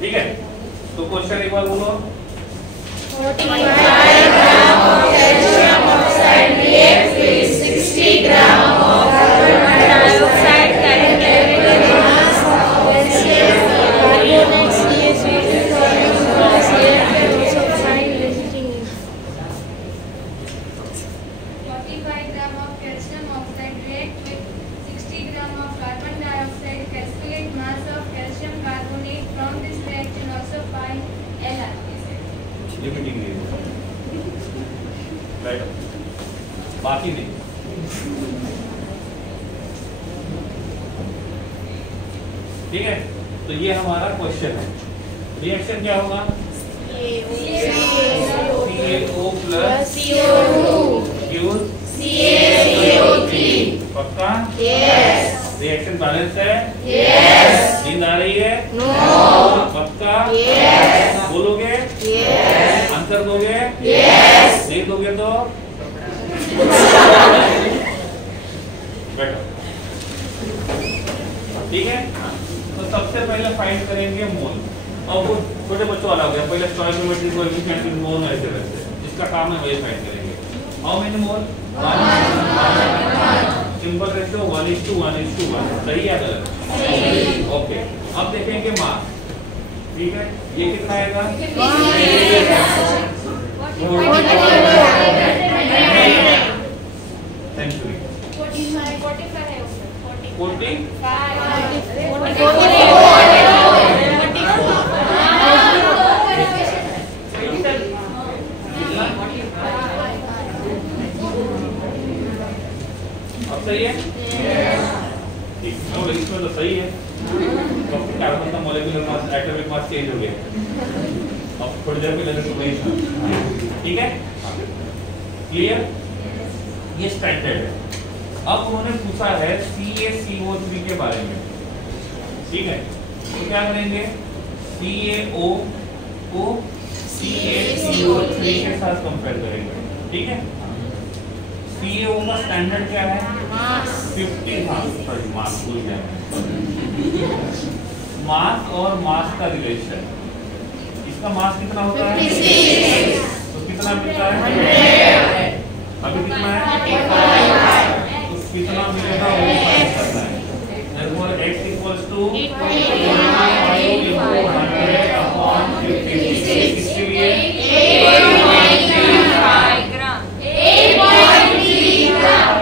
ठीक है, तो क्वेश्चन एक बार बोलो। 45 ग्राम of calcium oxide reacts with 60 gram of carbon dioxide calculated mass of HCl carbonate CaCO2 plus reactant also find resulting in 45 gram of calcium oxide react with 60 gram of carbon dioxide. Calculate mass of calcium carbonate from this reaction. Also find Lr. Limiting right, बाकी नहीं। ठीक है, तो ये हमारा question है। Reaction क्या होगा? CaO plus CO2 CaCO3। पक्का? Yes. रिएक्शन बैलेंस है? Yes. नींद आ रही है? No. पक्का? Yes. बोलोगे? Yes. आंसर दोगे? Yes. नहीं दोगे तो बेटा। ठीक है, तो सबसे पहले फाइंड करेंगे मोल। और वो छोटे बच्चों वाला हो गया, पहले स्टोइकियोमेट्री कोएफिशिएंट इन मोल ऐसे वैसे, जिसका काम है वही फाइंड करेंगे। How many mole? 1 simple ratio 1:1:1। सही है गलत? सही। ओके, अब देखेंगे मास। ठीक है, ये कितना आएगा? 45 अब सही है? ठीक है, इसमें तो सही है। तो कार्बन का molecular mass, atomic mass change हो गया। अब थोड़ी देर में लेने को नहीं था। ठीक है, क्लियर? ये स्टैंडर्ड है। अब उन्होंने पूछा है CaCO3 के बारे में। ठीक है, तो क्या करेंगे? CaO को CaCO3 के साथ कंपेयर करेंगे। ठीक है, CaO का स्टैंडर्ड क्या है? 50। सॉरी, मास भूल गया। मास और मास का रिलेशन, इसका मास कितना होता है? 56। तो कितना मिलता है? अभी कितना है? तो कितना मिलेगा वो फाइंड करना है। Therefore x equals to 8.5 into 100 upon 56। किसके लिए? 8.35 ग्राम। 8.3 ग्राम।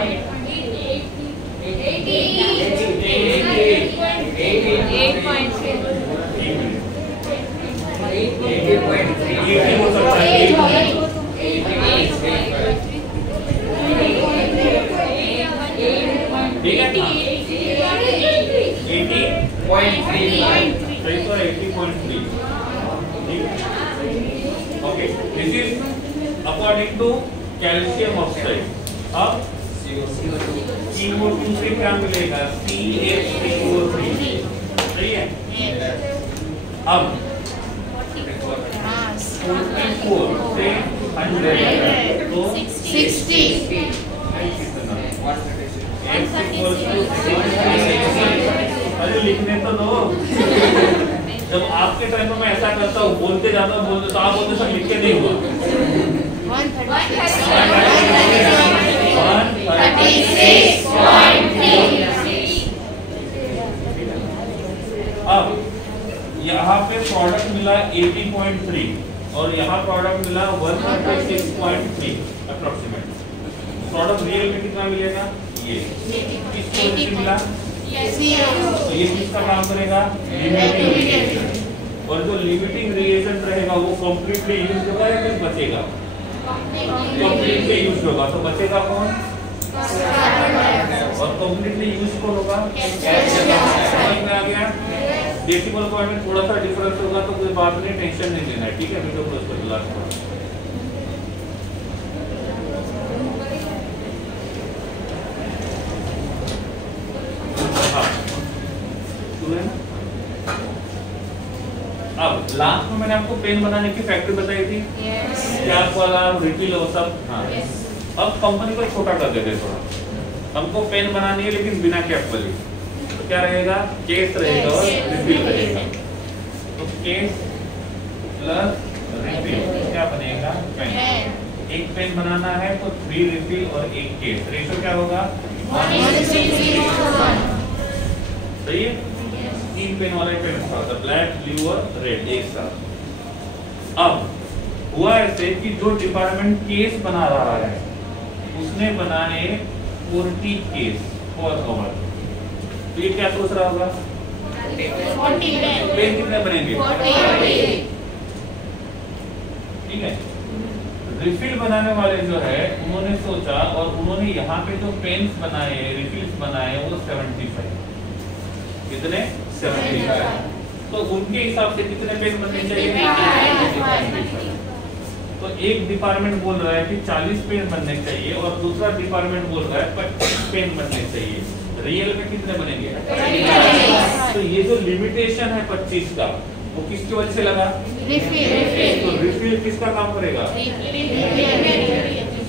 80 हो सकता है। ठीक है, 80.3। सही तो 80.3। Okay, this is according to calcium oxide. अब CO2 से क्या मिलेगा? CaCO3। सही है? अब 44 से 100 तो 60। अरे लिखने तो दो। जब आपके टाइम में मैं ऐसा करता हूँ, बोलते जाता हूँ, बोलते तो आप बोलते सब लिख के नहीं हुआ। 136.3। अब यहाँ पे प्रोडक्ट मिला 80.3 और यहाँ प्रोडक्ट मिला 136.3 अप्रोक्सीमेट। प्रोडक्ट रियल में कितना मिलेगा? ये किस मिला? तो ये किसका काम करेगा? Limiting reagent. और जो लिमिटिंग रिएजेंट रहेगा वो कंप्लीटली यूज होगा या कुछ बचेगा? कंप्लीटली यूज होगा। तो बचेगा कौन? और कंप्लीटली यूज कौन होगा? समझ में आ गया? डेसिमल पॉइंट में थोड़ा सा डिफरेंस होगा तो कोई बात नहीं, टेंशन नहीं लेना है। ठीक है, वीडियो क्लोज कर दो लास्ट। अब लास्ट में मैंने आपको पेन बनाने की फैक्ट्री बताई थी। कैप वाला, रिफिल और सब। हाँ, अब कंपनी को छोटा कर देते थोड़ा। हमको पेन बनानी है लेकिन बिना कैप वाली। तो क्या रहेगा? केस रहेगा और रिफिल रहेगा। तो तो केस प्लस रिफिल क्या बनेगा? पेन। एक पेन बनाना है तो 3 रिफिल और 1 केस, रेशो क्या होगा? 1:1. सही है। 3 पेन वाला पेन था, ब्लैक, ब्लू और रेड एक साथ। अब हुआ ऐसे कि जो डिपार्टमेंट केस बना रहा है उसने बनाए 40 केस पर आवर, तो ये क्या सोच रहा होगा? 40 पेन कितने बनेंगे? 40. ठीक है। रिफिल बनाने वाले जो है उन्होंने सोचा और उन्होंने यहाँ पे जो पेन्स बनाए, रिफिल्स बनाए वो 75। कितने? 75। तो उनके हिसाब से कितने पेन बनने चाहिए? तो एक डिपार्टमेंट बोल रहा है कि 40 पेन बनने चाहिए और दूसरा डिपार्टमेंट बोल रहा है 25 पेन बनने चाहिए। रियल में कितने बनेंगे? तो ये जो लिमिटेशन है 25 का वो किसकी वजह से लगा? तो रिफिल किसका काम करेगा?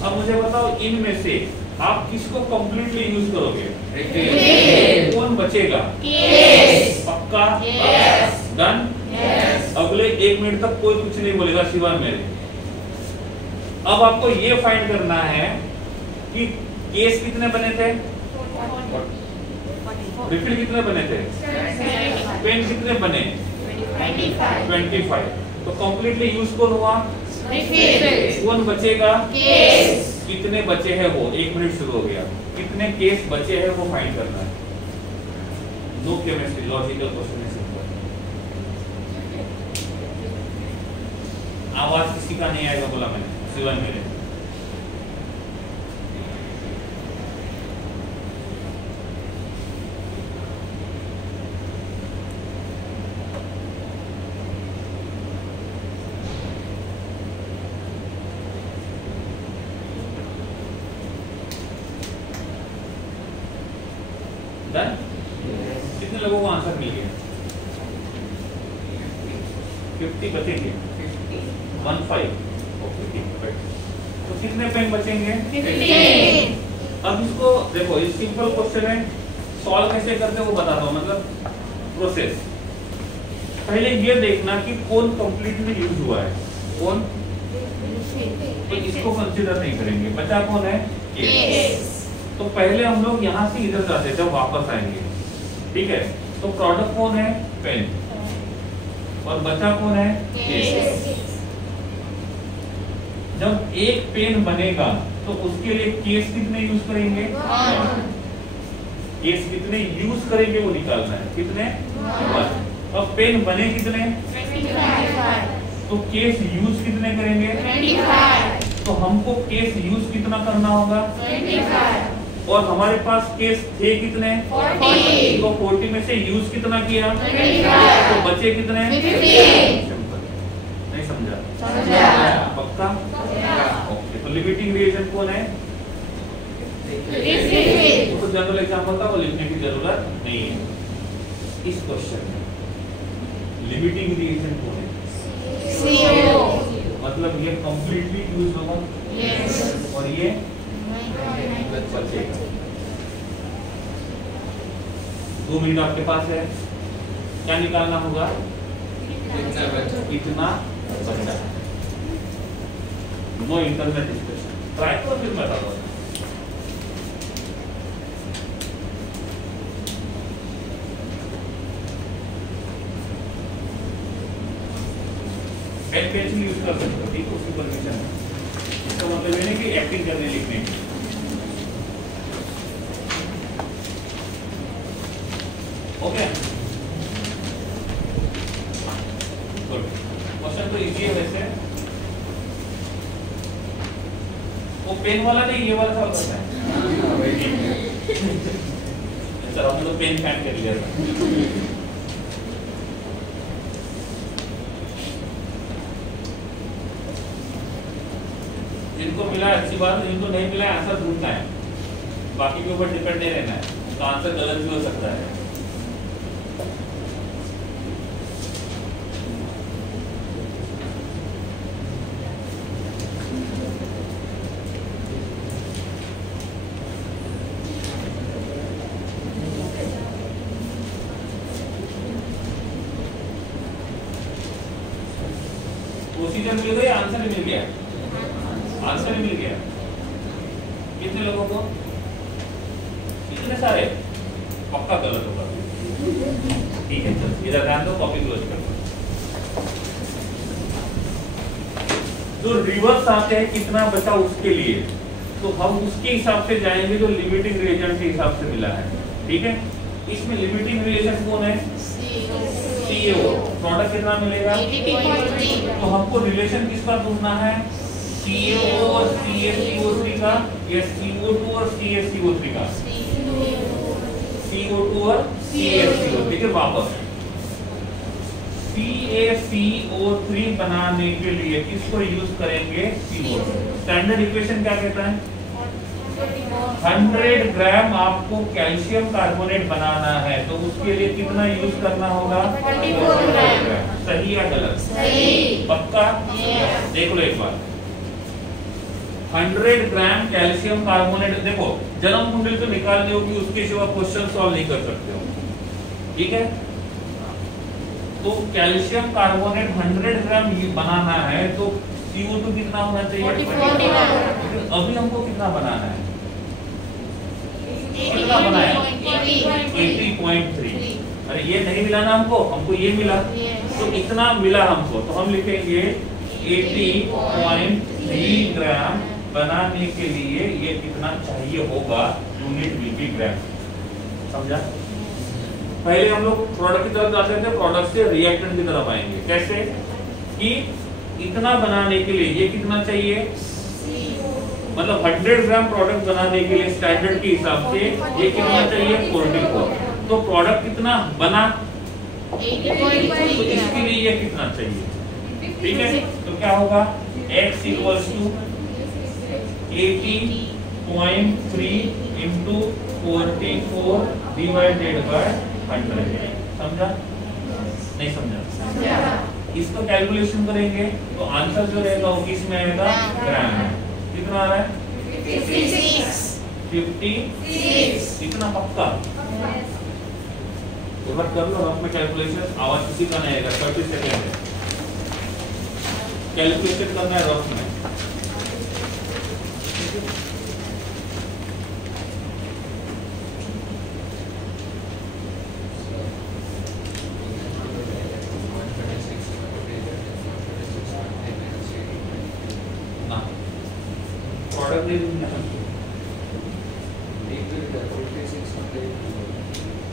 अब मुझे बताओ इनमें से आप किसको कंप्लीटली यूज करोगे? कौन बचेगा? पक्का? डन? अगले 1 मिनट तक कोई कुछ नहीं बोलेगा सिवाय मेरे। अब आपको ये फाइंड करना है कि केस कितने बने थे, रिफिल कितने बने थे, पेन कितने बने? 25। तो कंप्लीटली यूज कौन हुआ? कौन बचेगा? कितने बचे हैं वो 1 मिनट शुरू हो गया, कितने केस बचे हैं वो फाइंड करना है। नो केमिस्ट्री, लॉजिकल क्वेश्चन है सिंपल। आवाज किसी का नहीं आएगा बोला मैंने सिवाय मेरे। डन? कितने लोगों को आंसर मिल गया? 50 बचेंगे। 15। ओके ठीक है। तो कितने पेन बचेंगे? 15। अब इसको देखो, ये सिंपल क्वेश्चन है, सॉल्व कैसे करते हैं वो बताता हूँ, मतलब प्रोसेस। पहले ये देखना कि कौन कंप्लीटली यूज हुआ है, कौन, तो इसको कंसीडर नहीं करेंगे। बचा कौन है? केस। तो पहले हम लोग यहाँ से इधर जाते हैं जब वापस आएंगे, ठीक है। तो प्रोडक्ट कौन है? पेन। और बचा कौन है? केस। जब एक पेन बनेगा तो उसके लिए केस कितने यूज करेंगे? केस कितने यूज करेंगे वो निकालना है। कितने? 1। अब पेन बने कितने? 25. तो केस यूज कितने करेंगे? 25. तो हमको केस यूज कितना करना होगा? 25. और हमारे पास केस थे कितने? 40. तो 40 में से यूज कितना किया? 25. तो बचे कितने? 15. सिंपल। नहीं समझा? समझा। पक्का? ओके। तो लिमिटिंग रिएजेंट कौन है? रिफिल। तो जनरल एग्जांपल था, वो लिखने की जरूरत नहीं है। इस क्वेश्चन में लिमिटिंग रिएजेंट कौन है? CO. मतलब ये कंप्लीटली यूज होगा। Yes. और ये बचेगा। 2 मिनट आपके पास है, क्या निकालना होगा? इतना बचा। नो इंटरनेट डिस्कशन, ट्राई करो फिर बता दो। पेन पेंसिल यूज कर सकते हो, ठीक है, उसकी परमिशन है। इसका मतलब ये नहीं कि एक्टिंग करने लिखने की। Okay, good. क्वेश्चन तो इजी है वैसे। वो पेन वाला नहीं, ये वाला था होता है। चलो हमने तो पेन फैन कर लिया था। जिनको मिला अच्छी बात, जिनको नहीं मिला आंसर ढूंढना है, बाकी के ऊपर डिपेंड नहीं रहना है। तो आंसर गलत भी हो सकता है। प्रोसीजर मिल गया, आंसर ही मिल गया, आंसर ही मिल गया। कितने लोगों को? कितने सारे? पक्का गलत होगा। ठीक है, चल इधर ध्यान दो, कॉपी क्लोज कर दो। जो रिवर्स आते हैं कितना बचा उसके लिए, तो हम उसके हिसाब से जाएंगे जो लिमिटिंग रिएजेंट के हिसाब से मिला है। ठीक है, इसमें लिमिटिंग रिएजेंट कौन है? CO। प्रोडक्ट कितना मिलेगा? 80.3। तो हमको रिलेशन किसका ढूंढना है? CO और CaCO3 का, या CO2 और CaCO3 का? CO2 और CaCO। देखिए वापस, CaCO3 बनाने के लिए किसको यूज करेंगे? CO। स्टैंडर्ड इक्वेशन क्या कहता है? 100 ग्राम आपको कैल्शियम कार्बोनेट बनाना है, तो उसके लिए कितना यूज करना होगा? 44 ग्राम। सही या गलत? सही। पक्का? देख लो एक बार, 100 ग्राम कैल्शियम कार्बोनेट। देखो जन्म कुंडली तो निकालनी होगी, उसके सिवा क्वेश्चन सॉल्व नहीं कर सकते हो। ठीक है, तो कैल्शियम कार्बोनेट 100 ग्राम बनाना है, तो CO2 कितना होना चाहिए? 44। अभी हमको कितना बनाना है? कितना बनाया? 80.3। अरे ये नहीं मिला ना हमको, हमको ये मिला, तो इतना मिला हमको, तो हम लिखेंगे 80.3 ग्राम बनाने के लिए ये कितना चाहिए होगा? यूनिट विल बी ग्राम। समझा? पहले हम लोग प्रोडक्ट की तरफ जाते थे, प्रोडक्ट से रिएक्टेंट की तरफ आएंगे। कैसे? कि इतना बनाने के लिए ये कितना चाहिए? मतलब 100 ग्राम प्रोडक्ट बनाने के लिए स्टैंडर्ड के हिसाब से ये कितना चाहिए? 44। तो प्रोडक्ट कितना बना? 80.3। तो इसके लिए ये कितना चाहिए? ठीक है, तो क्या होगा? x = 80.3 into 44 divided by 100। समझा? नहीं समझा? इसको कैलकुलेशन करेंगे तो आंसर जो रहेगा वो किस में आएगा? ग्राम में। कितना आ रहा है? 56। कितना? पक्का? एक बार कर लो रफ में कैलकुलेशन, आवाज किसी का नहीं आएगा। 30 सेकेंड है, कैलकुलेशन करना है रफ में। प्रोडक्ट नहीं दूंगा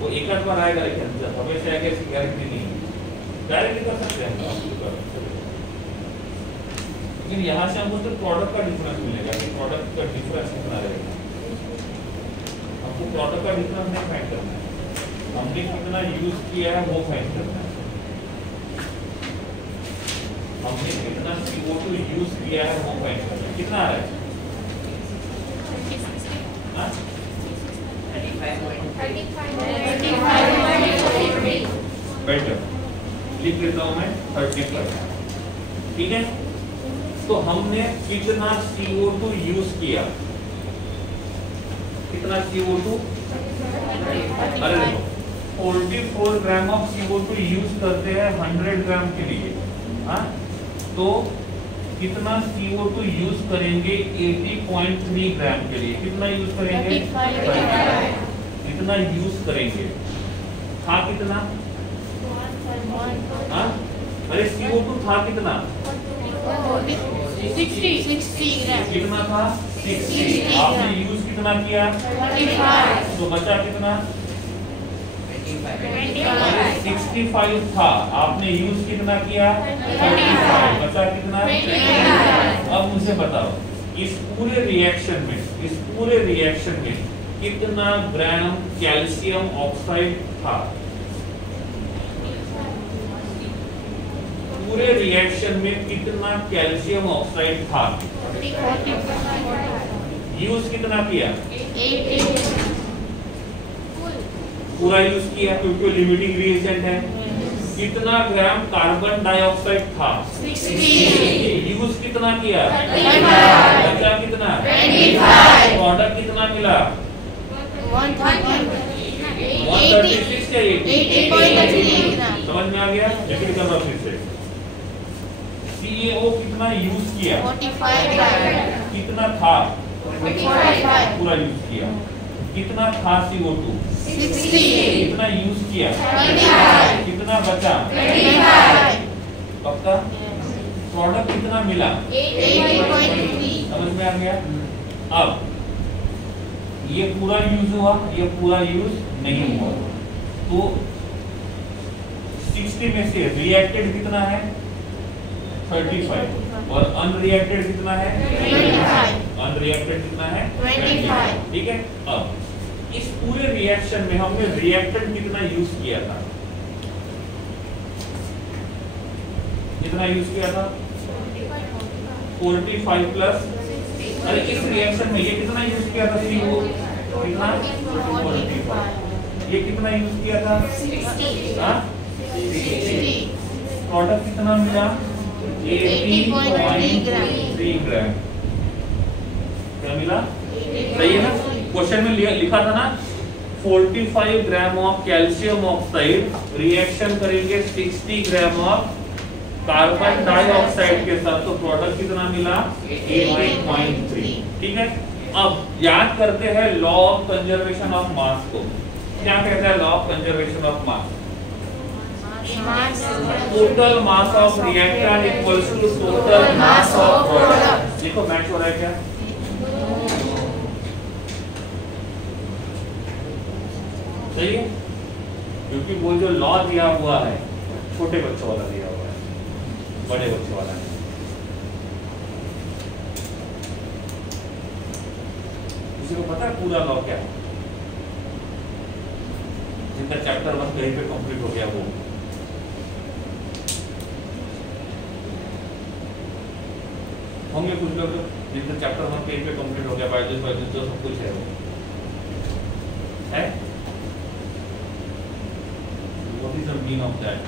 वो एक आध बार आएगा, लेकिन हमेशा आएगा इसकी गारंटी नहीं है। डायरेक्टली कर सकते हैं, लेकिन यहाँ से हमको तो प्रोडक्ट का डिफरेंस मिलेगा कि प्रोडक्ट का डिफरेंस कितना रहेगा। हमको प्रोडक्ट का डिफरेंस नहीं फाइंड करना है, हमने कितना यूज किया है वो फाइंड करना है। हमने कितना CO2 यूज किया है वो फाइंड करना है। कितना आ रहा है? बेटर लिख देता हूं मैं 35। ठीक है, तो हमने कितना CO2 यूज किया? कितना CO2? अरे देखो 44 ग्राम ऑफ CO2 यूज करते हैं 100 ग्राम के लिए। हाँ, तो कितना CO2 यूज करेंगे 80.3 ग्राम के लिए? कितना यूज करेंगे? कितना यूज करेंगे? था कितना? हाँ, अरे CO2 था कितना? 60 ग्राम। कितना था? 60। आपने यूज कितना किया? 45। तो बचा कितना? 65 था, आपने यूज कितना किया? 35। बचा कितना? 25। अब मुझे बताओ, इस पूरे रिएक्शन में कितना ग्राम कैल्शियम ऑक्साइड था? पूरे रिएक्शन में कितना कैल्शियम ऑक्साइड था? यूज कितना किया? 80। पूरा यूज किया क्योंकि लिमिटिंग रिएजेंट है। कितना ग्राम कार्बन डाइऑक्साइड था? 60। यूज कितना किया? 35। बचा कितना? 25। प्रोडक्ट कितना मिला? 136 या 80? 80.3 ग्राम। समझ में आ गया? रिपीट कर रहा हूं फिर से। CaO कितना यूज किया, 45 ग्राम, कितना था, 45, पूरा यूज किया, कितना था CO2, 60, कितना यूज किया, 25, कितना बचा, 25, पक्का, प्रोडक्ट कितना मिला, 80.3, समझ में आ गया। अब ये पूरा यूज हुआ, ये पूरा यूज नहीं हुआ, तो 60 में से रिएक्टेड कितना है 35 और अनरिएक्टेड कितना है 25, अनरिएक्टेड कितना है 25। ठीक है। अब इस पूरे रिएक्शन में हमने रिएक्टेंट कितना यूज किया था, कितना यूज किया था 45 प्लस, अरे इस रिएक्शन में ये कितना यूज किया था CO कितना 45, ये कितना यूज किया था 60, हाँ? 60, प्रोडक्ट कितना मिला 80.3 ग्राम, 3 ग्राम, क्या मिला सही है ना। क्वेश्चन में लिखा था ना 45 gram of calcium oxide reaction करेंगे 60 ग्राम ऑफ कार्बन डाइऑक्साइड के साथ, तो प्रोडक्ट कितना मिला 80.3, ठीक है। अब याद करते हैं law of conservation of mass को, क्या कहता है law of conservation of mass, total mass of reactant equals to total mass of product. देखो मैच हो रहा है क्या, सही है, क्योंकि वो जो लॉ दिया हुआ है छोटे बच्चों वाला दिया हुआ है, बड़े बच्चों वाला है। किसी को पता है पूरा लॉ क्या है, जिनका चैप्टर 1 कहीं पे कंप्लीट हो गया वो, होंगे कुछ लोग जिनका चैप्टर 1 कहीं पे कंप्लीट हो गया, बायोलॉजी जो सब कुछ है वो है। What is the meaning of that?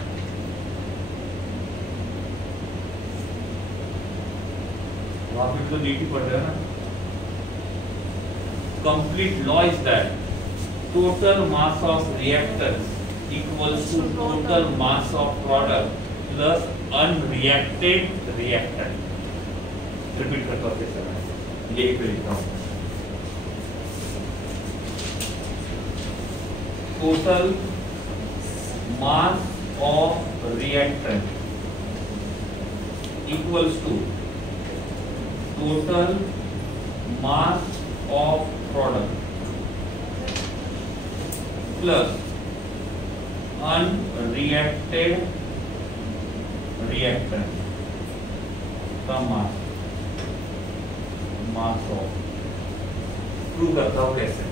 वहाँ पे तो नीति पढ़ रहे हैं ना। Complete law is that total mass of reactants equals to total mass of product plus unreacted reactant. Repeat करता हूँ कैसे मैं यही पे लिखता हूँ। Total mass of reactant equals to total mass of product plus unreacted reactant का mass of prove करता हूँ कैसे,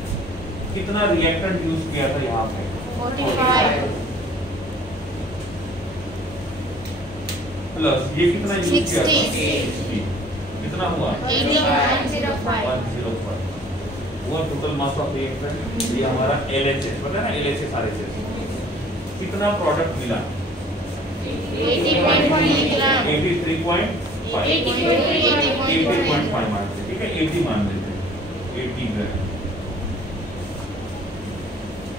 कितना रिएक्टेंट यूज किया था यहाँ पे 45, प्लस ये कितना यूज किया था 60, कितना हुआ 80.05, 105 हुआ टोटल मास ऑफ रिएक्टेंट। ये हमारा LHS पता है ना, LHS RHS कितना प्रोडक्ट मिला 80.3 ग्राम, 83.5 80.5 मान लेते, ठीक है 80 मान लेते, 80 ग्राम,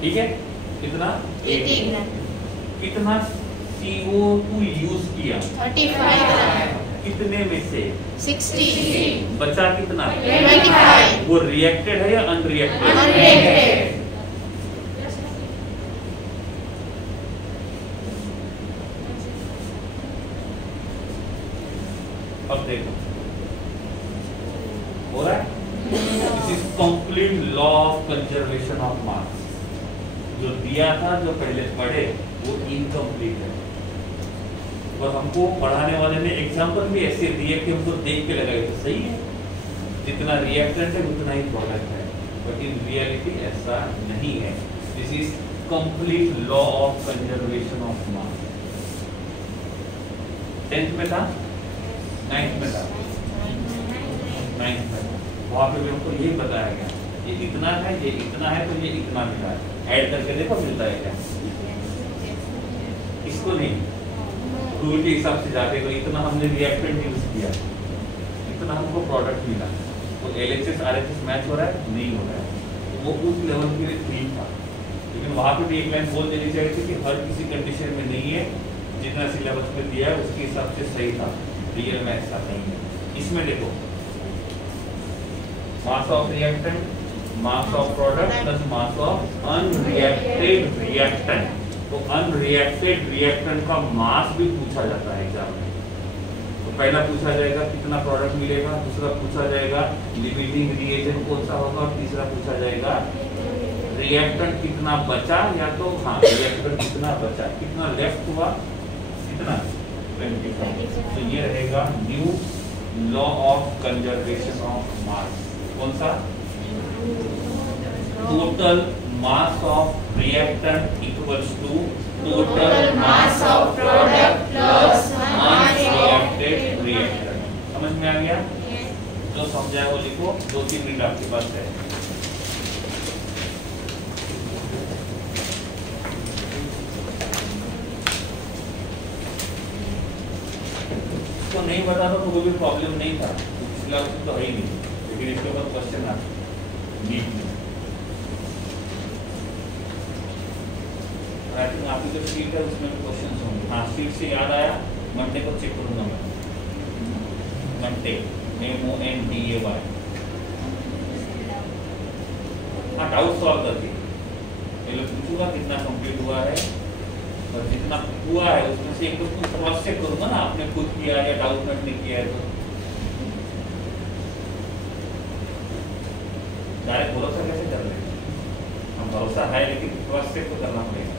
ठीक है कितना 80 ग्राम, कितना CO2 यूज किया 35 ग्राम, कितने में से 60, बचा कितना 25, वो रिएक्टेड है या अनरिएक्टेड, unreacted, अब देखो हो रहा है, this is complete law of conservation of मास। जो दिया था जो पहले पढ़े वो इनकम्प्लीट है, और हमको पढ़ाने वाले ने एग्जांपल भी ऐसे दिए कि हमको देख के लगाए तो सही है, जितना रिएक्टेंट है उतना ही प्रोडक्ट है, बट इन रियलिटी ऐसा नहीं है। This is complete law of conservation of mass. 10th में था, 9th में था, 9th में था, वहाँ पे भी हमको यही बताया गया, ये इतना है, ये इतना है, तो ये इतना मिला है, ऐड करके देखो मिलता है क्या, इसको नहीं रूल के हिसाब से जाके तो इतना हमने रिएक्टेंट यूज किया, इतना हमको प्रोडक्ट मिला, तो LHS RHS मैच हो रहा है नहीं हो रहा है, तो वो उस लेवल के लिए ठीक था, लेकिन वहाँ पे भी एक लाइन बोल देनी चाहिए थी कि हर किसी कंडीशन में नहीं है, जितना सिलेबस में दिया है उसके हिसाब से सही था, रियल में ऐसा नहीं है। इसमें देखो मास of reactant, mass of product plus mass of unreacted reactant. तो अनरिएक्टेड रिएक्टेंट का मास भी पूछा जाता है एग्जाम में। तो पहला पूछा जाएगा कितना प्रोडक्ट मिलेगा, दूसरा पूछा जाएगा लिमिटिंग रिएजेंट कौन सा होगा, और तीसरा पूछा जाएगा रिएक्टेंट कितना बचा, या तो हाँ रिएक्टेंट कितना बचा, कितना लेफ्ट हुआ, कितना 25। तो ये रहेगा new law of conservation of mass. कौन सा? Total mass of reactant equals to total mass of product plus unreacted reactant. समझ में आ गया? जो समझाया वो लिखो, 2-3 मिनट आपके पास है। तो नहीं बता तो कोई भी प्रॉब्लम नहीं था, पिछला तो है ही नहीं, लेकिन इसके ऊपर क्वेश्चन आता नीट में। आई थिंक आपकी जो शीट है उसमें भी क्वेश्चन होंगे। हाँ, शीट से याद आया, मंडे को चेक करूंगा मैं। Monday MONDAY। हाँ, डाउट सॉल्व करके ये लोग पूछूंगा कितना कंप्लीट हुआ है, और जितना हुआ है उसमें से एक तो कुछ क्रॉस चेक करूंगा ना, आपने खुद किया है या डाउट नोट नहीं किया है तो डायरेक्ट भरोसा कैसे कर लेंगे? हम भरोसा है लेकिन क्रॉस चेक तो करना पड़ेगा।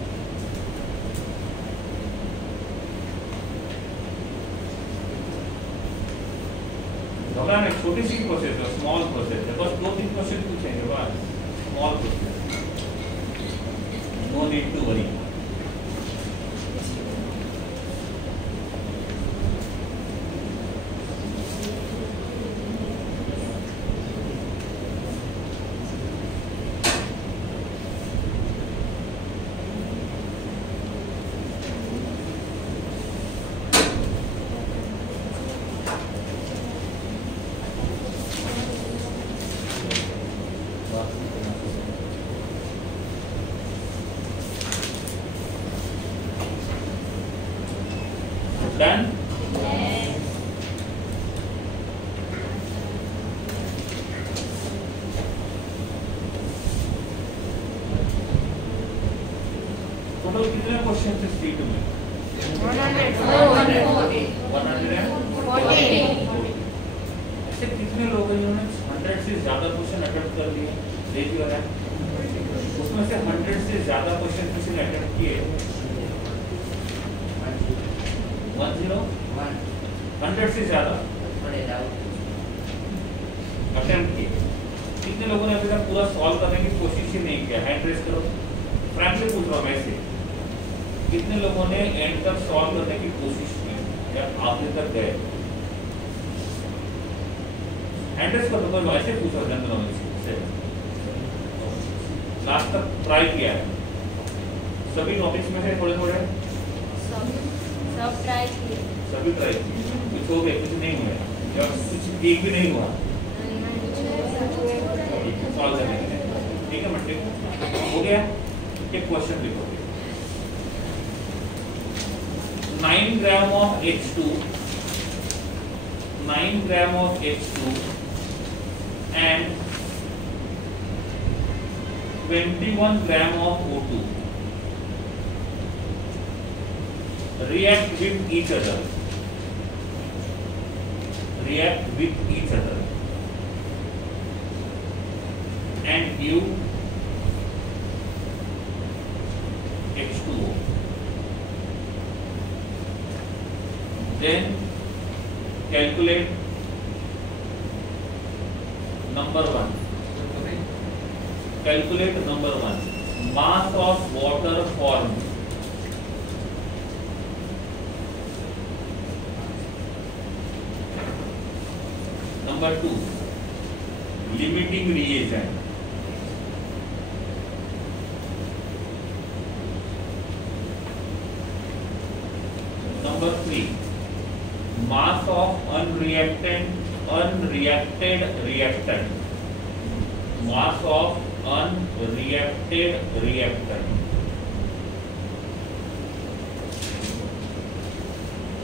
घबराना, छोटी सी प्रोसेस है, स्मॉल प्रोसेस है, बस 2-3 क्वेश्चन पूछेंगे बस, small process, no need to worry. Done? Total कितने क्वेश्चन थे सीट में? 140। ऐसे कितने लोग हैं जिन्होंने 100 से ज्यादा क्वेश्चन अटेम्प्ट कर लिए? देखिए वाला उसमें से 100 से ज्यादा क्वेश्चन किसी ने अटेम्प्ट किए? 100 से ज्यादा अटेम्प्ट किए। कितने लोगों ने अभी तक पूरा सॉल्व करने की कोशिश ही नहीं किया? हैंड रेज करो, फ्रैंकली पूछ रहा हूँ मैं से, कितने लोगों ने एंड तक सॉल्व करने की कोशिश की या आखिर तक गए? हैंड रेज करो, कोई ऐसे पूछ रहा जनरल नॉलेज से लास्ट तक ट्राई किया है? सभी टॉपिक्स में से थोड़े थोड़े सब ट्राई किए, सभी ट्राई किए, कुछ हो गए, कुछ नहीं हुआ, या कुछ एक भी नहीं हुआ सॉल्व करने के लिए। ठीक है मंडे हो गया। एक क्वेश्चन लिखोगे, 9 gram of H2, 9 gram of H2 and 21 gram of O2 react with each other, and give H2O. Then calculate number 1. Calculate number 1. Mass of water formed. Number 2. Limiting reagent. Number 3. Mass of unreacted reactant. Mass of unreacted reactant.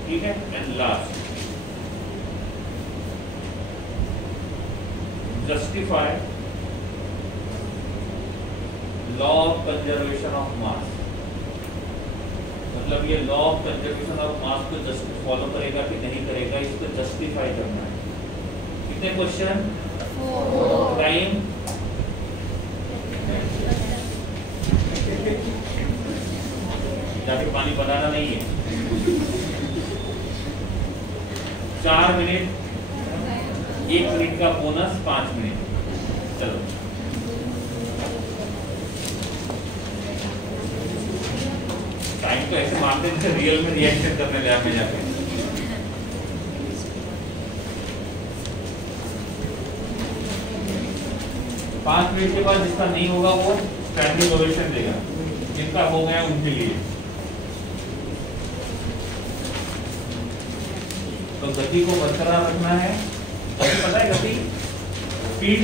ठीक है, and last justify law of conservation of mass। मतलब ये law of conservation of mass को just follow करेगा कि नहीं करेगा, इसको जस्टिफाई करना है। कितने क्वेश्चन? 4। टाइम? जाके पानी बनाना नहीं है। 4 मिनट, 1 मिनट का बोनस 5 मिनट। चलो टाइम तो ऐसे मारते हैं रियल में रिएक्शन करने लैब में जाके। पांच मिनट के बाद जिसका नहीं होगा वो स्टैंडिंग ओवेशन देगा, जिनका हो गया उनके लिए। तो गति को बरकरार रखना है। गति पता है, गति स्पीड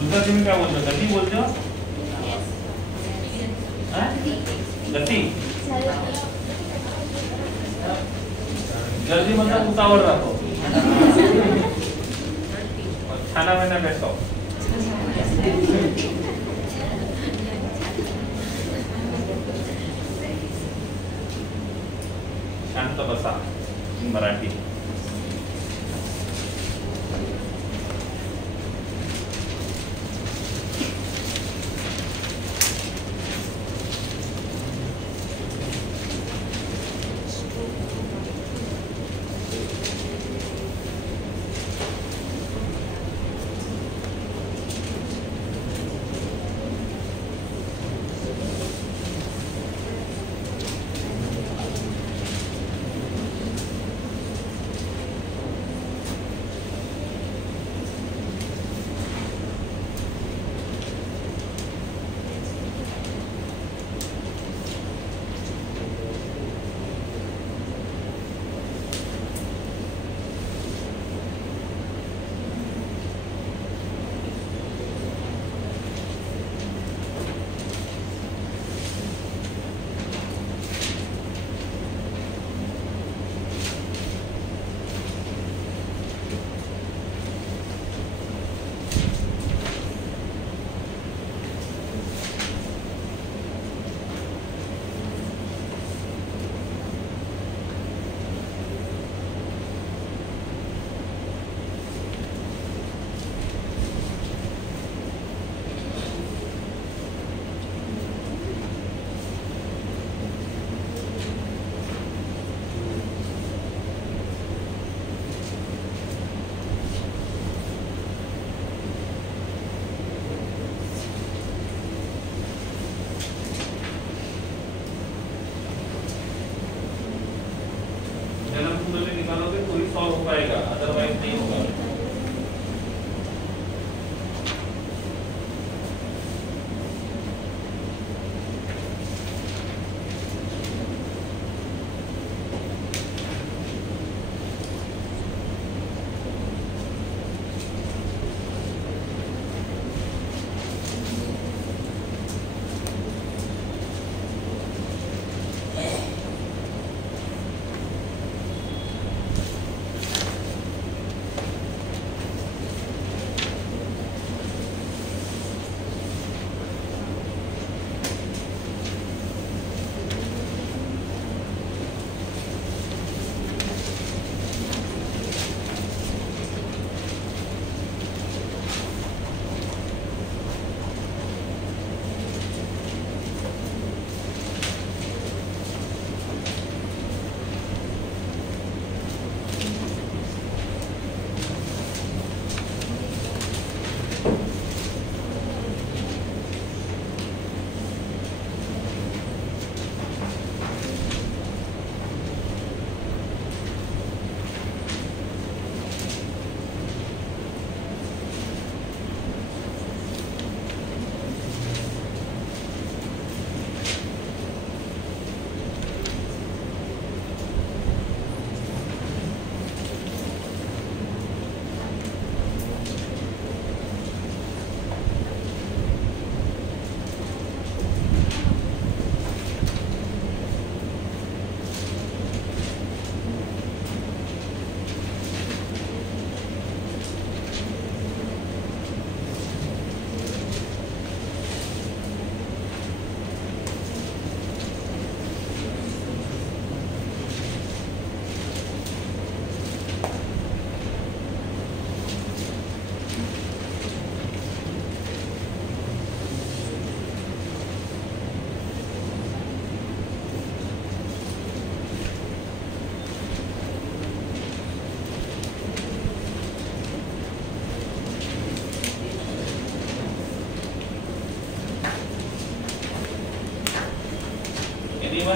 दूसरा में क्या बोलते हो? गति बोलते हो? गति जल्दी मतलब उतावल रखो, खाना में न बैठो। शांत बसा मराठी। निकालोगे तो ही सॉल्व हो पाएगा, अदरवाइज नहीं होगा।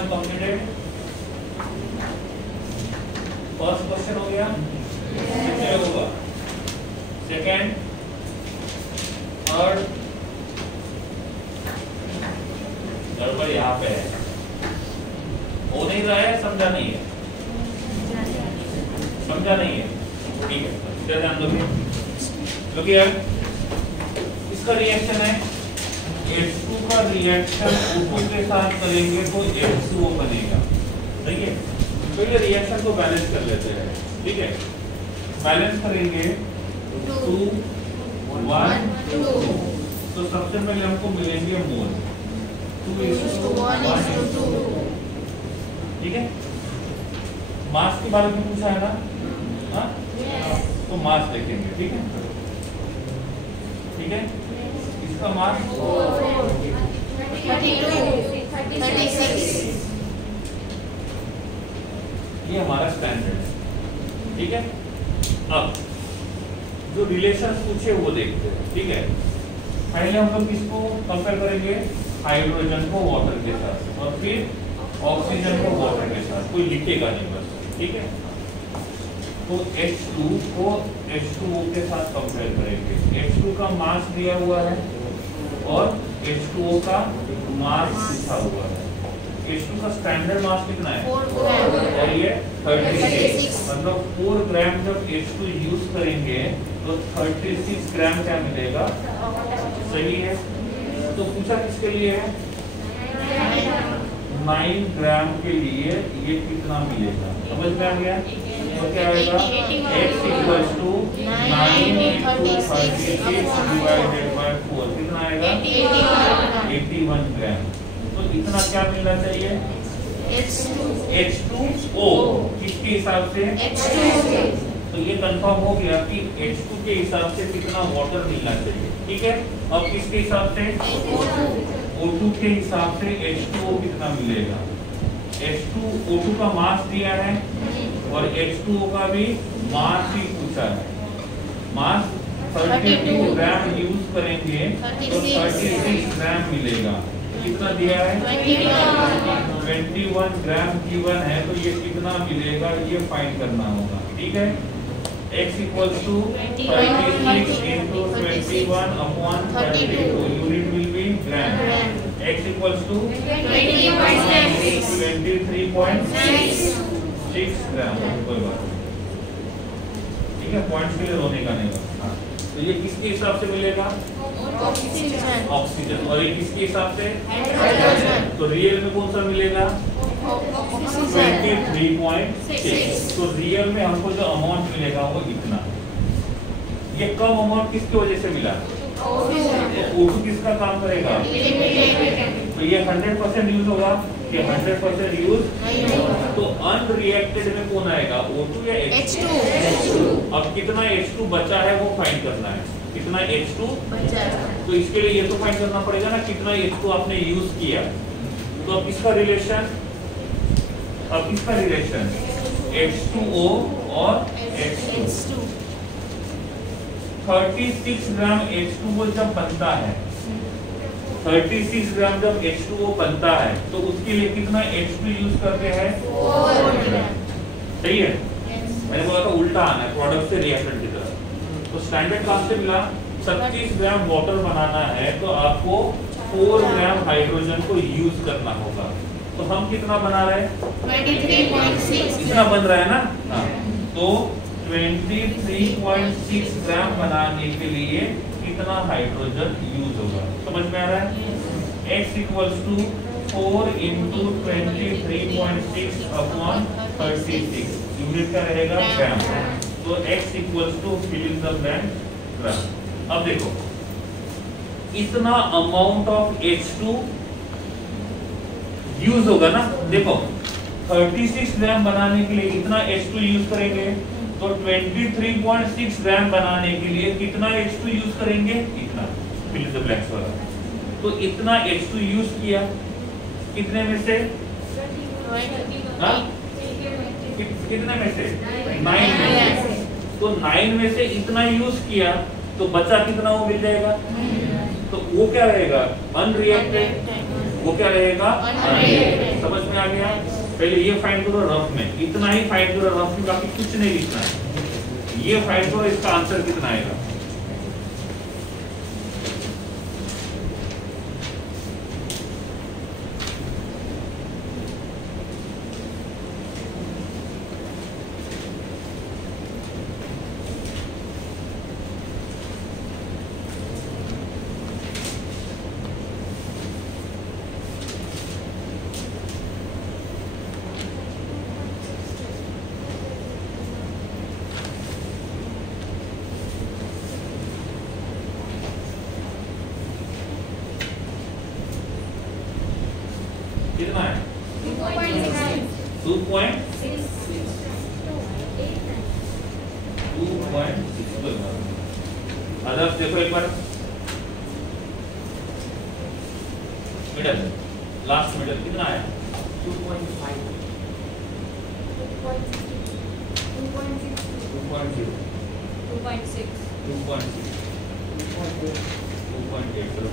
1 कंप्लीटेड। फर्स्ट क्वेश्चन हो गया, क्या होगा सेकंड, थर्ड, गड़बड़ यहाँ पे है, हो नहीं रहा है, समझा नहीं है, समझा नहीं है, ठीक है, ध्यान दोगे। क्योंकि इसका रिएक्शन है H2 का रिएक्शन O2 के साथ करेंगे तो H2O बनेगा, ठीक है। तो ये रिएक्शन को बैलेंस कर लेते हैं, ठीक है। बैलेंस करेंगे 2 1 2, तो सबसे पहले हमको मिलेंगे मोल 2:1:2, ठीक है। मास के बारे में पूछा है ना, हाँ तो मास देखेंगे, ठीक है, ठीक है। इसका मास 36, ये हमारा स्टैंडर्ड है, ठीक है। अब जो रिलेशन पूछे वो देखते हैं, ठीक है। पहले हम लोग किसको कंपेयर करेंगे, हाइड्रोजन को वाटर के साथ और फिर ऑक्सीजन को वाटर के साथ, कोई लिखेगा नहीं बस, ठीक है। तो H2 को H2O के साथ कंपेयर करेंगे। H2 का मास दिया हुआ है और H2O का मास पूछा हुआ है। H2 का स्टैंडर्ड मास कितना है, 4 ये 36, मतलब 4 ग्राम जब H2 यूज करेंगे तो 36 ग्राम क्या मिलेगा, सही है। तो पूछा किसके लिए है, 9 ग्राम के लिए ये कितना मिलेगा, समझ में आ गया। तो क्या आएगा, x equals to 9 into 36 divided by 4, कितना आएगा 81 ग्राम। तो इतना क्या मिलना चाहिए, H2O किसके हिसाब से, तो ये कंफर्म हो गया कि H2 के हिसाब से कितना वाटर मिलना चाहिए, ठीक है। अब किसके हिसाब से, O2 के हिसाब से H2O कितना मिलेगा, O2 का मास दिया है और H2O का भी मास ही पूछा है। मास 32 ग्राम यूज करेंगे तो 36 ग्राम मिलेगा, कितना दिया है 21 ग्राम गिवन है, तो ये कितना मिलेगा ये फाइंड करना होगा, ठीक है। x equals to 36 into 21 upon 32, unit will be gram. X equals to 23.6 ग्राम, कोई बात नहीं, ठीक है। पॉइंट्स के लिए रोने का नहीं होगा। तो ये किसके हिसाब से मिलेगा, ऑक्सीजन, और ये किसके हिसाब से, तो रियल में कौन सा मिलेगा 23.6। तो रियल में हमको जो अमाउंट मिलेगा वो इतना। ये कम अमाउंट किसकी वजह से मिला, O2 किसका काम करेगा, तो ये 100% यूज होगा, ये 100% यूज। तो अनरिएक्टेड में कौन आएगा, O2 या H2। अब कितना H2 बचा है वो फाइंड करना है, कितना H2 बचा है, तो इसके लिए ये तो फाइंड करना पड़ेगा ना कितना H2 आपने यूज किया। तो अब इसका रिलेशन, H2O और H2, 36 ग्राम H2O जब बनता है, 36 ग्राम जब H2O बनता है तो उसके लिए कितना H2 यूज करते हैं, 4 ग्राम, सही है। मैंने बोला था उल्टा आना है, प्रोडक्ट से रिएक्टेंट की तरफ। तो स्टैंडर्ड कहाँ से मिला, 37 ग्राम वाटर बनाना है तो आपको 4 ग्राम हाइड्रोजन को यूज करना होगा। तो हम कितना बना रहे हैं, 23.6 इतना बन रहा है ना, हाँ। तो 23.6 ग्राम बनाने के लिए कितना हाइड्रोजन यूज होगा, समझ में आ रहा है। x equals to 4 into 23.6 upon 36, unit क्या रहेगा ग्राम। तो x equals to fill in the blank gram. अब देखो इतना अमाउंट ऑफ H2 यूज होगा ना, देखो 36 ग्राम बनाने के लिए इतना H2 यूज करेंगे तो 23.6 ग्राम बनाने के लिए कितना H2 यूज करेंगे, इतना, फिल इन द ब्लैंक्स वाला। तो इतना H2 यूज किया, कितने में से, कितने में से, 9 में से। तो 9 में से इतना यूज किया तो बचा कितना वो मिल जाएगा, तो वो क्या रहेगा अनरिएक्टेड। वो क्या रहेगा? Unreacted। समझ में आ गया? पहले ये फाइंड करो रफ में, इतना ही फाइंड करो रफ में, बाकी कुछ नहीं लिखना है। ये फाइंड करो इसका आंसर कितना आएगा। कितना है? 2.6। अदर देखो एक बार, मिडल, लास्ट मिडल कितना है? 2.5।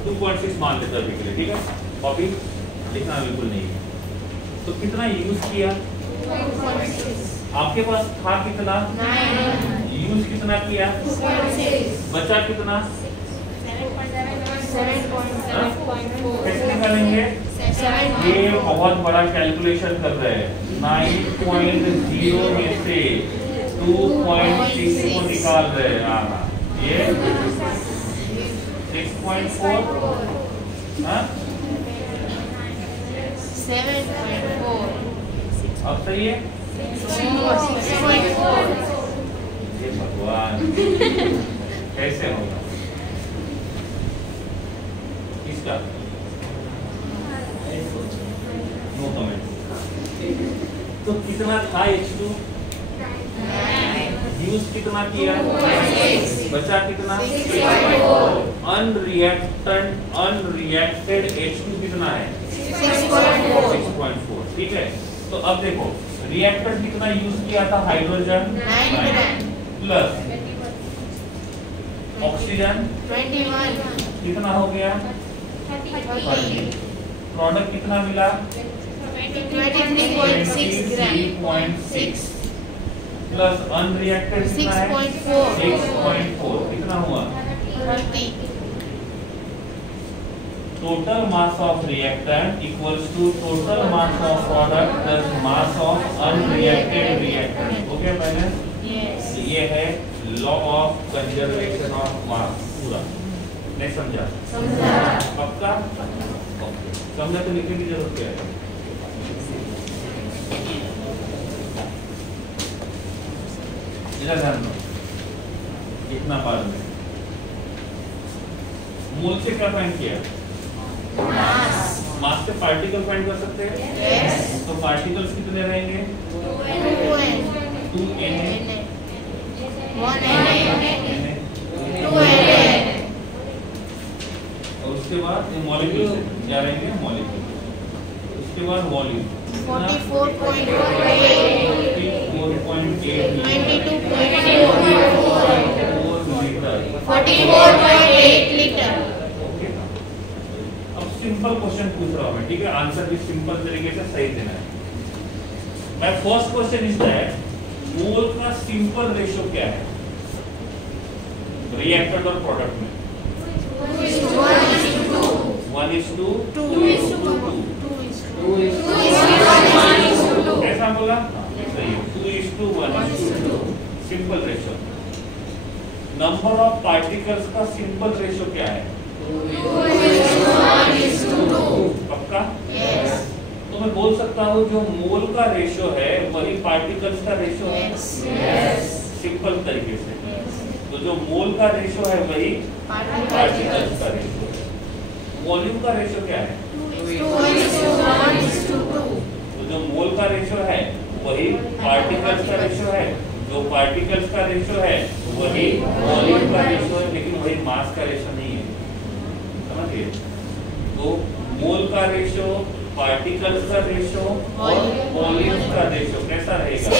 2.6 मान लेते हैं अभी के लिए, ठीक है? कॉपी लिखना बिल्कुल नहीं है। तो कितना यूज किया? 2.6। आपके पास था कितना? 9। यूज कितना किया? 6। बचा कितना? 7.4। कैसे निकालेंगे? 7। ये बहुत बड़ा कैलकुलेशन कर रहे हैं। 9.0 में से 2.6 को निकाल रहे हैं। हाँ, ये 6.4, हाँ 7.4। अब सही है? 6.4। ये भगवान कैसे होगा इसका? No comment. तो कितना था H2? यूज कितना किया? 2.6। बचा कितना? 6.4। अनरिएक्टेड H2 कितना है? 6.4। 6.4। ठीक है, तो अब देखो रिएक्टर कितना यूज किया था? Hydrogen 9 plus oxygen 21। कितना हो गया? 30। प्रोडक्ट कितना मिला? 23.6 ग्राम। 23.6 प्लस अनरिएक्टेड कितना है? 6.4। 6.4 कितना हुआ? 30। Total mass of reactant equals to total mass of product plus mass of unreacted reactant। Okay मैंने Yes। ये है लॉ ऑफ कंजर्वेशन ऑफ मास पूरा। नहीं समझा? समझा। पक्का? ओके, समझा तो लिखने की जरूरत क्या है? इधर ध्यान दो, इतना पार में मोल से क्या फाइंड किया? Mass। मास से पार्टिकल फाइंड कर सकते हैं। Yes। तो पार्टिकल्स कितने रहेंगे? 2 Na 1 Na 2 Na। और उसके बाद मॉलिक्यूल क्या रहेंगे? मॉलिक्यूल। उसके बाद वॉल्यूम 44.8। 44.8 लीटर। ओके, अब सिंपल क्वेश्चन पूछ रहा हूं मैं, ठीक है? आंसर भी सिंपल तरीके से सही देना है। My first question is that मोल का सिंपल रेशियो क्या है रिएक्टेड और प्रोडक्ट में? 1:2 कैसा बोला? सही है, 2:1 simple ratio. Number of particles का सिंपल रेशियो क्या है? 2:2। पक्का? Yes। तो मैं बोल सकता हूँ जो मोल का रेशियो है वही पार्टिकल्स का रेशियो है। Yes। सिंपल तरीके से, तो जो मोल का रेशियो है वही पार्टिकल्स का रेशियो है। वॉल्यूम का रेशियो क्या है? 2:1:2। तो जो मोल का रेशियो है वही पार्टिकल्स का रेशियो है, जो पार्टिकल्स का रेशियो है वही वॉल्यूम का रेशियो है, लेकिन वही मास का रेशियो नहीं है। समझिए, तो मोल का रेशियो, पार्टिकल्स का रेशियो और वॉल्यूम का रेशियो कैसा रहेगा?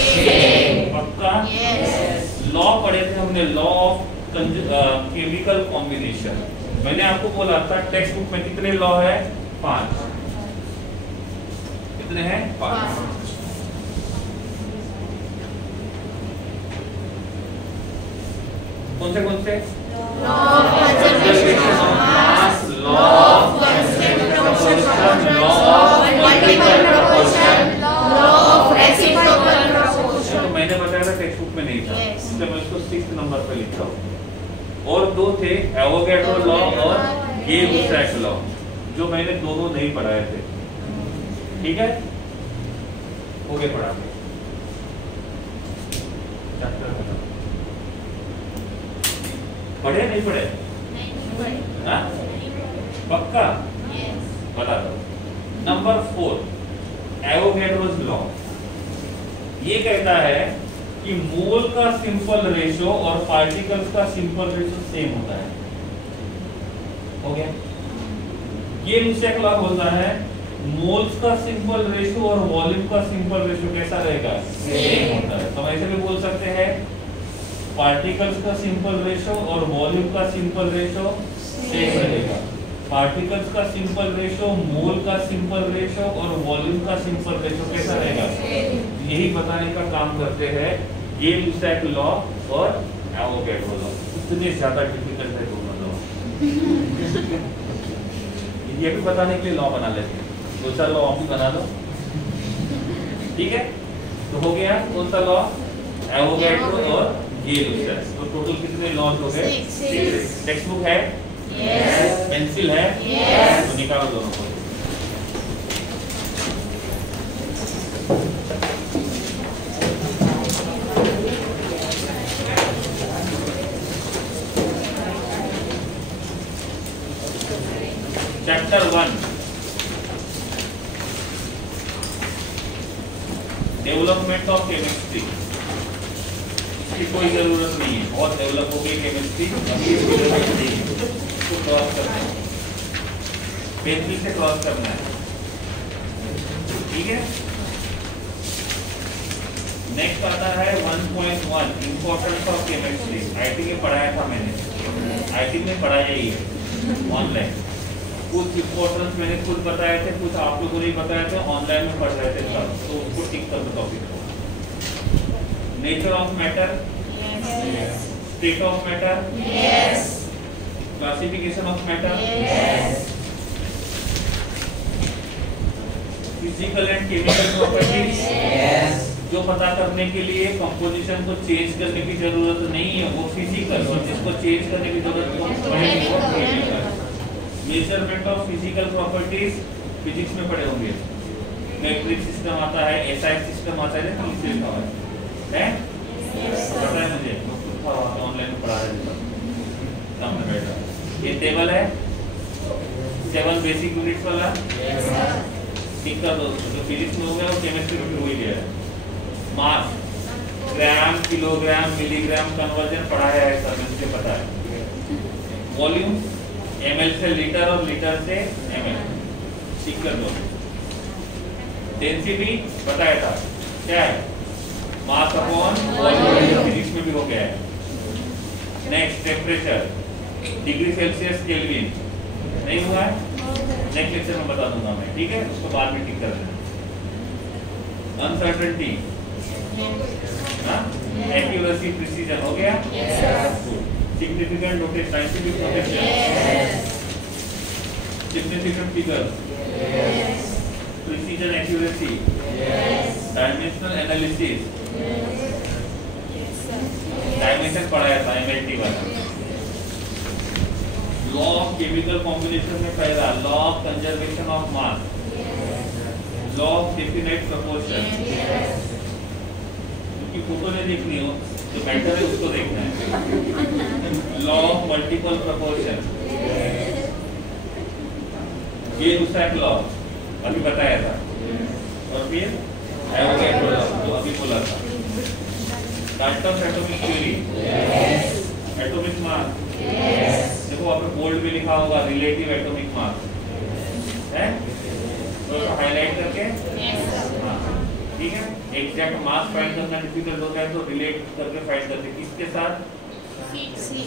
पक्का? लॉ पढ़े थे हमने, लॉ ऑफ केमिकल कॉम्बिनेशन। मैंने आपको बोला था टेक्स्ट बुक में कितने लॉ है? 5। कितने हैं? 5। कौन से? Law of conservation of mass, law of constant proportion, law of multiple proportion, law of reciprocal proportion. तो मैंने बताया था टेक्स्ट बुक में नहीं था, इसलिए मैं इसको 6 नंबर पे लिख रहा हूँ। और 2 थे एवोगैड्रो लॉ और गे-लुसाक लॉ, जो मैंने दोनों नहीं पढ़ाए थे। ठीक है, हो गए पढ़ा के पढ़े नहीं पढ़े? हाँ? पक्का? बता दो। नंबर 4 एवोगैड्रोस लॉ ये कहता है कि मोल का सिंपल रेशो और पार्टिकल्स का सिंपल रेशो सेम होता है। हो गया? ये लुसाक लॉ बोलता है मोल्स का सिंपल रेशो और वॉल्यूम का सिंपल रेशो कैसा रहेगा? सेम होता है। तो हम ऐसे भी बोल सकते हैं पार्टिकल्स का सिंपल रेशो और वॉल्यूम का सिंपल रेशो सेम रहेगा। पार्टिकल्स का सिंपल रेशो, मोल का सिंपल रेशो और वॉल्यूम का सिंपल रेशो कैसा रहेगा? यही बताने का काम करते हैं गे-लुसाक लॉ और एवोगैड्रो लॉ। इतने ज्यादा डिफिकल्ट है दोनों लॉ। ये भी बताने के लिए लॉ बना लेते हैं, 2-4 लॉ भी बना दो। ठीक है, तो हो गया कौन सा लॉ? एवोगैड्रो और गे-लुसाक। तो टोटल कितने लॉज हो गए? 6। टेक्स्ट बुक है? Yes. पेंसिल है? Yes. तो निकालो दोनों को। Chapter 1 development of chemistry. की कोई जरूरत नहीं है, बहुत डेवलप हो गई केमिस्ट्री, अभी जरूरत नहीं है। इसको क्रॉस करना है, पेंसिल से क्रॉस करना है। ठीक है, नेक्स्ट आता है 1.1 इंपॉर्टेंस ऑफ केमिस्ट्री। आईटी में पढ़ाया था मैंने, आईटी में पढ़ाया ही है ऑनलाइन। कुछ इंपॉर्टेंस मैंने खुद बताए थे, कुछ आप लोगों ने बताए थे, ऑनलाइन में पढ़ रहे थे सब, तो उसको टिक कर दो टॉपिक को। Nature of matter, state of matter, classification of matter, physical and chemical properties, जो पता करने के लिए कंपोजिशन को चेंज करने की जरूरत नहीं है वो फिजिकल, और जिसको चेंज करने की जरूरत है वो chemical. Measurement of physical properties physics में पढ़े होंगे, मैट्रिक सिस्टम आता है, एसआई सिस्टम आता है, नीचे लिखा हुआ है, पता है मुझे, ऑनलाइन में पढ़ा रहे थे सामने बैठा। ये टेबल है 7 बेसिक यूनिट्स वाला, ठीक कर दो, जो फिजिक्स में हो गया वो केमिस्ट्री में भी हो ही गया है। मास, ग्राम, किलोग्राम, मिलीग्राम कन्वर्जन पढ़ाया है सर, मुझे पता है। वॉल्यूम ml से लीटर और लीटर से ml, ठीक कर दो। डेंसिटी बताया था क्या है, मास अपॉन वॉल्यूम, फिजिक्स में भी हो गया है। Next temperature, degree Celsius kelvin, नहीं हुआ है, नेक्स्ट लेक्चर में बता दूंगा मैं, ठीक है, उसको बाद में ठीक कर देना। अनसर्टेनिटी, एक्यूरेसी, प्रिसीजन हो गया, significant notation, scientific notation, significant figure, precision, accuracy, dimensional analysis, dimension पढ़ाया था एमएलटी वाला। लॉ ऑफ केमिकल कॉम्बिनेशन में पहला law of conservation of mass, law of definite proportion, क्योंकि फोटो नहीं देखनी हो जो मैटर है उसको देखना है। Law of multiple proportion, Gay Lussac law अभी बताया था, और फिर एवोगैड्रो लॉ जो अभी बोला था। Dalton's atomic theory, atomic mass, देखो वहाँ पे बोल्ड में लिखा होगा रिलेटिव एटॉमिक मास है, तो हाईलाइट करके, ठीक है। एग्जैक्ट मास फाइंड करना डिफिकल्ट होता है तो रिलेट करके फाइंड करते, किसके साथ,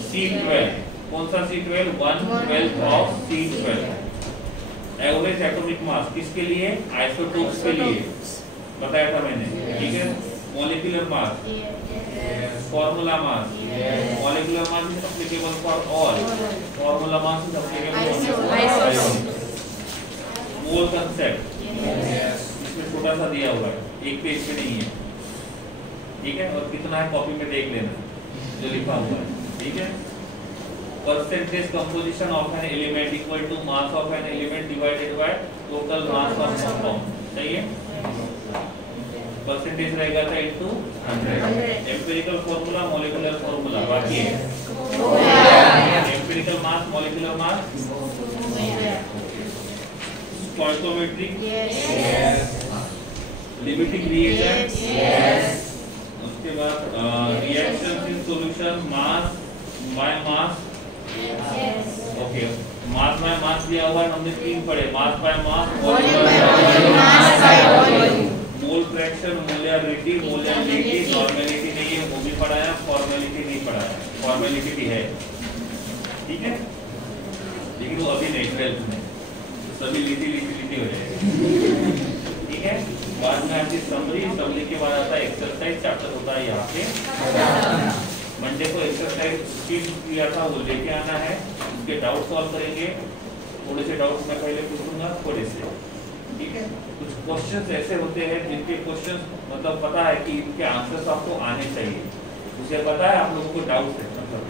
C12, कौन सा C12, 1/12 of C12, average atomic mass किसके लिए? आइसोटोप्स के लिए बताया था मैंने, ठीक है। Molecular mass, formula mass, molecular mass is applicable for all, formula mass is applicable for mole concept, इसमें छोटा सा दिया हुआ है, एक पेज पे नहीं है, ठीक है। और कितना है कॉपी में देख लेना जो लिखा हुआ है, ठीक है। Percentage composition of an element equal to mass of an element divided by total mass of compound, सही है। परसेंटेज रहेगा था into 100। Empirical formula, molecular formula बाकी है। Empirical mass, molecular mass, stoichiometry, limiting reagent, उसके बाद reactions in solution, mass by mass, okay. Mass by mass दिया हुआ है, हमने 3 पढ़े, mass by mass, mole fraction, molarity, molarity, normality नहीं है वो भी पढ़ाया, फॉर्मेलिटी नहीं पढ़ाया, फॉर्मेलिटी भी है, ठीक है। लेकिन वो अभी नहीं 12th में सभी लिटी हो जाएगा, ठीक है। बाद में आपकी समरी के बाद आता है एक्सरसाइज चैप्टर होता है यहाँ पे। मंडे को एक्सरसाइज किया था वो लेके आना है, उसके डाउट सॉल्व करेंगे। थोड़े से डाउट मैं पहले पूछूंगा थोड़े से, ठीक है। कुछ क्वेश्चंस ऐसे होते हैं जिनके क्वेश्चंस मतलब पता है कि इनके आंसर्स आपको आने चाहिए, उसे पता है आप लोगों को डाउट है मतलब